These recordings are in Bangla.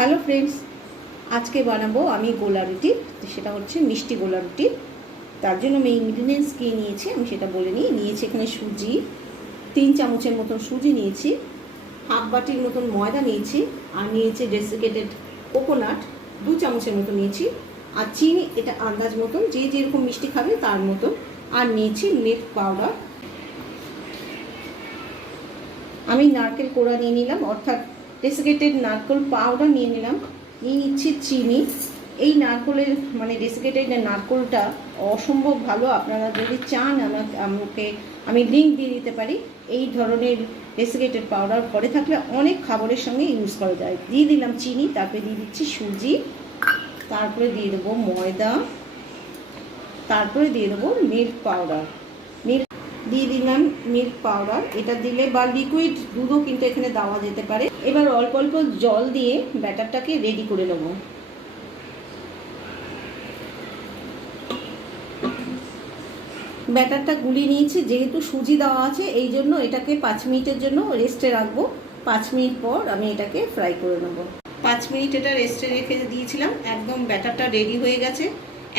হ্যালো ফ্রেন্ডস আজকে বানাবো আমি গোলা রুটি সেটা হচ্ছে মিষ্টি গোলা রুটি। তার জন্য আমি ইনগ্রিডিয়েন্টস কী নিয়েছি আমি সেটা বলে নিই। নিয়েছি এখানে সুজি, তিন চামচের মতন সুজি নিয়েছি, হাফ বাটির মতন ময়দা নিয়েছি, আর নিয়েছি ডেসিকেটেড কোকোনাট দু চামচের মতো নিয়েছি। আর চিনি, এটা আন্দাজ মতন, যে যেরকম মিষ্টি খাবে তার মতন। আর নিয়েছি মিল্ক পাউডার আমি নারকেল কোড়া নিয়ে নিলাম, অর্থাৎ ডেসিকেটেড নারকেল পাউডার নিয়ে নিলাম। নিয়ে নিচ্ছি চিনি। এই নারকেলের মানে ডেসিকেটেড নারকেলটা অসম্ভব ভালো। আপনারা যদি চান আমাকে আমাকে, আমি লিঙ্ক দিয়ে দিতে পারি। এই ধরনের ডেসিকেটেড পাউডার ঘরে থাকলে অনেক খাবারের সঙ্গে ইউজ করা যায়। দিয়ে দিলাম চিনি, তারপরে দিয়ে দিচ্ছি সুজি। তারপরে দিয়ে দেবো ময়দা। তারপরে দিয়ে দেবো মিল্ক পাউডার মিল্ক দিয়ে দিলাম মিল্ক পাউডার এটা দিলে বা লিকুইড দুধও কিন্তু এখানে দেওয়া যেতে পারে। এবার অল্প অল্প জল দিয়ে ব্যাটারটাকে রেডি করে নেব। ব্যাটারটা গুলিয়ে নিয়েছি, যেহেতু সুজি দেওয়া আছে, এই জন্য এটাকে পাঁচ মিনিটের জন্য রেস্টে রাখব। পাঁচ মিনিট পর আমি এটাকে ফ্রাই করে নেব। পাঁচ মিনিট এটা রেস্টে রেখে দিয়েছিলাম, একদম ব্যাটারটা রেডি হয়ে গেছে।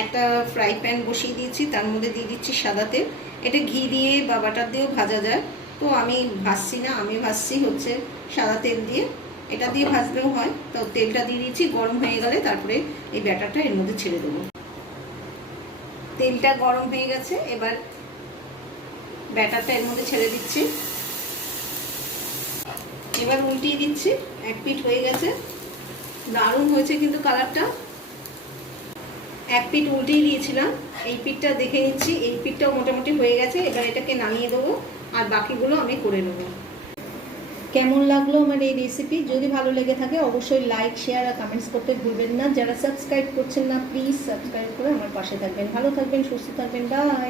একটা ফ্রাই প্যান বসিয়ে দিয়েছি, তার মধ্যে দিয়ে দিচ্ছি সাদা তেল। এটা ঘি দিয়ে বা বাটার দিয়েও ভাজা যায়। তো আমি ভাজছি না, আমি ভাজছি হচ্ছে সাদা তেল দিয়ে। এটা দিয়ে ভাজলেও হয়। তো তেলটা দিয়ে দিয়েছি, গরম হয়ে গেলে তারপরে এই ব্যাটারটা এর মধ্যে ছেড়ে দেবো। তেলটা গরম হয়ে গেছে, এবার ব্যাটারটা এর মধ্যে ছেড়ে দিচ্ছি। এবার উল্টিয়ে দিচ্ছি, এক পিট হয়ে গেছে। দারুণ হয়েছে কিন্তু কালারটা এক পিট উল্টেই দিয়েছিলাম। এই পিঠটা দেখে নিচ্ছি, এই পিঠটাও মোটামুটি হয়ে গেছে, এবার এটাকে নামিয়ে দেবো, আর বাকিগুলো আমি করে নেব। কেমন লাগল আমার এই রেসিপি যদি ভালো লেগে থাকে, অবশ্যই লাইক শেয়ার আর কমেন্টস করতে ভুলবেন না। যারা সাবস্ক্রাইব করছেন না প্লিজ সাবস্ক্রাইব করে আমার পাশে থাকবেন। ভালো থাকবেন, সুস্থ থাকবেন বাই